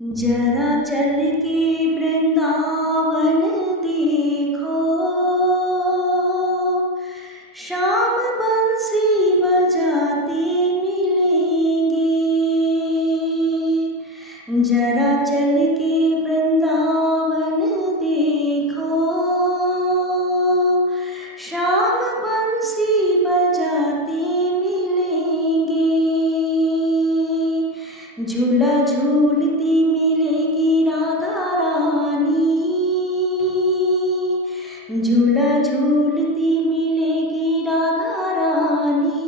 जरा चल के वृंदावन देखो, श्याम बंसी बजाते मिलेंगे। जरा चल के वृंदावन देखो, श्याम बंसी बजाते मिलेंगे। झूला झूलती मिलेगी राधा रानी, झूला झूलती मिलेगी राधा रानी।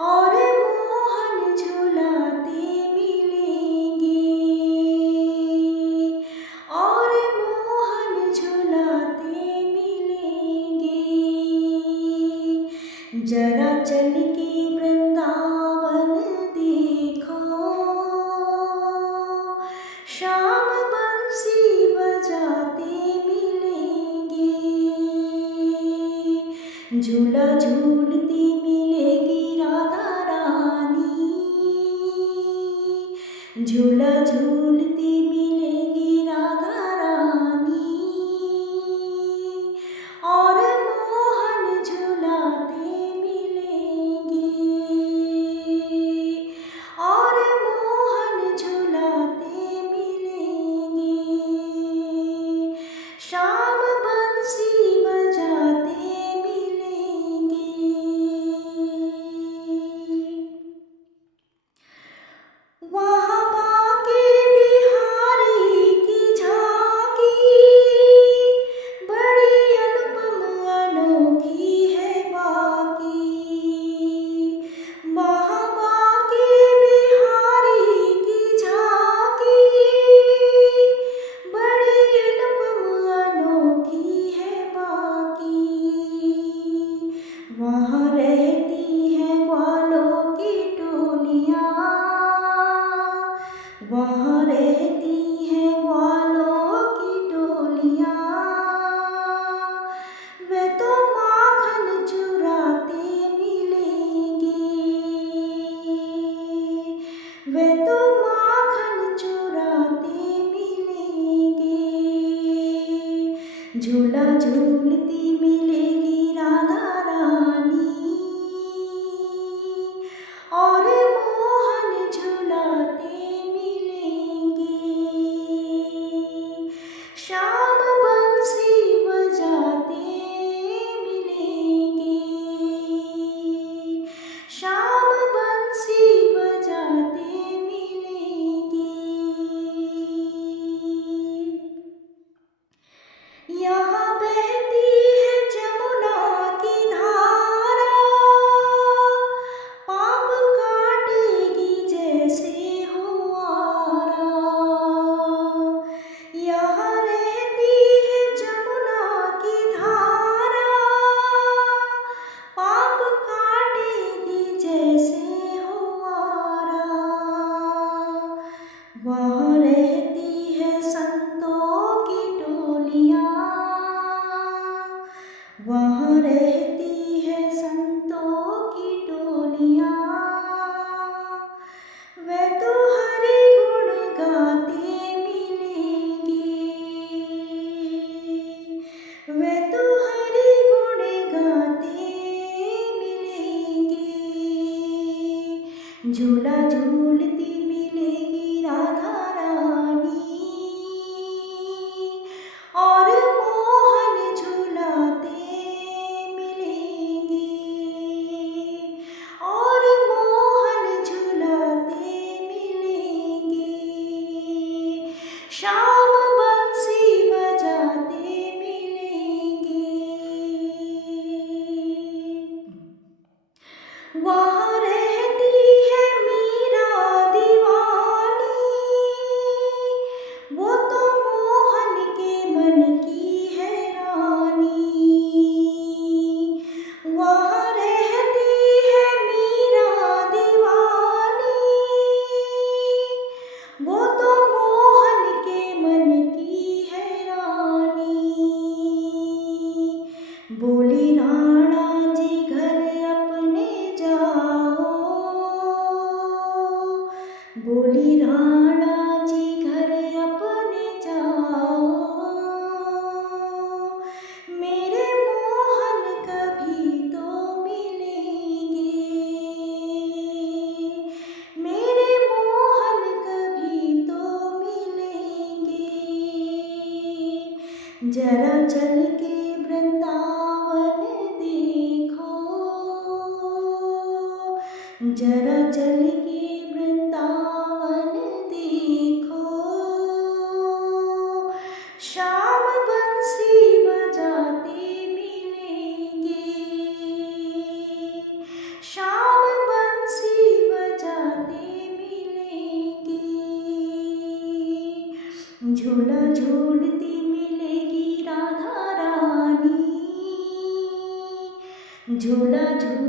और मोहन झूलाते मिलेंगे, और मोहन झूलाते मिलेंगे। जरा चल के वृंदावन देखो, श्याम बंसी बजाते मिलेंगे। झूला झूलती मिलेगी राधा रानी, झूला झूलती मिलेगी राधा रानी। और मोहन झूलाते मिलेंगे, और मोहन झूलाते मिलेंगे। श्याम बंसी बजाते मिलेंगे। वहाँ बाके बिहारी की झांकी, बड़ी अनुपम अनोखी है बाकी। वहाँ बाके बिहारी की झांकी, बड़ी अनुपम अनोखी है बाकी। वहाँ रहती है ग्वालों की टोलियाँ, वहाँ रहती है ग्वालों की टोलियाँ। वे तो माखन चुराते मिलेंगे, वे तो माखन चुराते मिलेंगे। झूला झूलती मिलेगी राधा रानी, और मोहन झूलाते मिलेंगे। श्याम बंसी बजाते मिलेंगे, श्याम बंसी बजाते मिलेंगे। यहाँ बहती है जमुना की धारा, पाप काटेगी जैसे हुआरा। यहाँ रहती है जमुना की धारा, पाप काटेगी जैसे हुआरा। वहाँ रहती है संतों की टोलियाँ, वहाँ रहती है संतों की टोलियाँ। वे तो हरि गुण गाते मिलेंगे, वे तो हरि गुण गाते मिलेंगे। झूला झूलती मिलेगी राधा रानी, और मोहन झूलाते मिलेंगे, और मोहन झूलाते मिलेंगे। श्याम बंसी बजाते मिलेंगे। वहाँ रहती है मीरा दीवानी, वो तो मोहन के मन की है रानी। वहाँ रहती है मीरा दीवानी, वो तो मोहन के मन बोली राणा जी घर अपने जाओ, मेरे मोहन कभी तो मिलेंगे, मेरे मोहन कभी तो मिलेंगे। जरा चल के वृंदावन देखो, जरा चल के वृंदावन देखो, श्याम बंसी बजाते मिलेंगे, श्याम बंसी बजाते मिलेंगे। झूला झूलती मिलेगी राधा रानी, झूला झूल